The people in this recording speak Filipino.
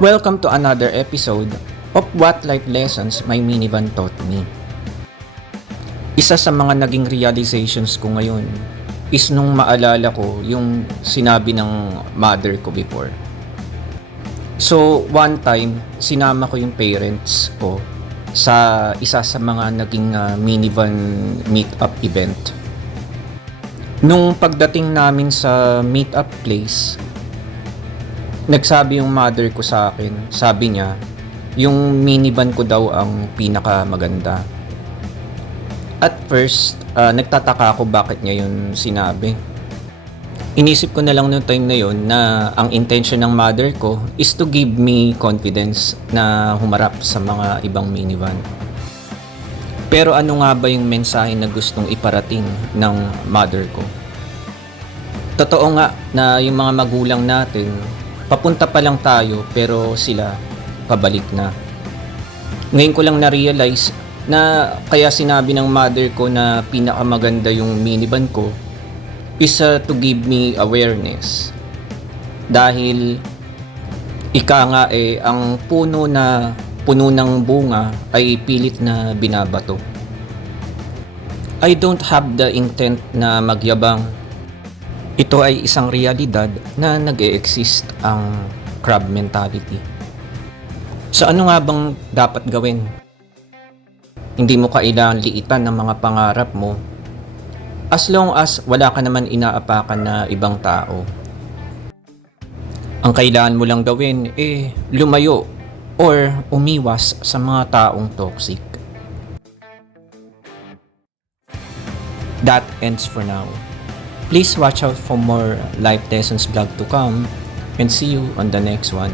Welcome to another episode of What Life Lessons My Minivan Taught Me. Isa sa mga naging realizations ko ngayon is nung maalala ko yung sinabi ng mother ko before. So, one time, sinama ko yung parents ko sa isa sa mga naging minivan meetup event. Nung pagdating namin sa meetup place, nagsabi yung mother ko sa akin, sabi niya, yung minivan ko daw ang pinakamaganda. At first, nagtataka ako bakit niya yun sinabi. Inisip ko na lang noong time na yun na ang intention ng mother ko is to give me confidence na humarap sa mga ibang minivan. Pero ano nga ba yung mensahe na gustong iparating ng mother ko? Totoo nga na yung mga magulang natin, papunta pa lang tayo pero sila pabalik na. Ngayon ko lang na-realize na kaya sinabi ng mother ko na pinakamaganda yung minivan ko is to give me awareness. Dahil ika nga ang puno ng bunga ay pilit na binabato. I don't have the intent na magyabang. Ito ay isang realidad na nag-e-exist ang crab mentality. So ano nga bang dapat gawin? Hindi mo kailangan liitan ng mga pangarap mo as long as wala ka naman inaapakan na ibang tao. Ang kailangan mo lang gawin lumayo or umiwas sa mga taong toxic. That ends for now. Please watch out for more life lessons vlog to come and see you on the next one.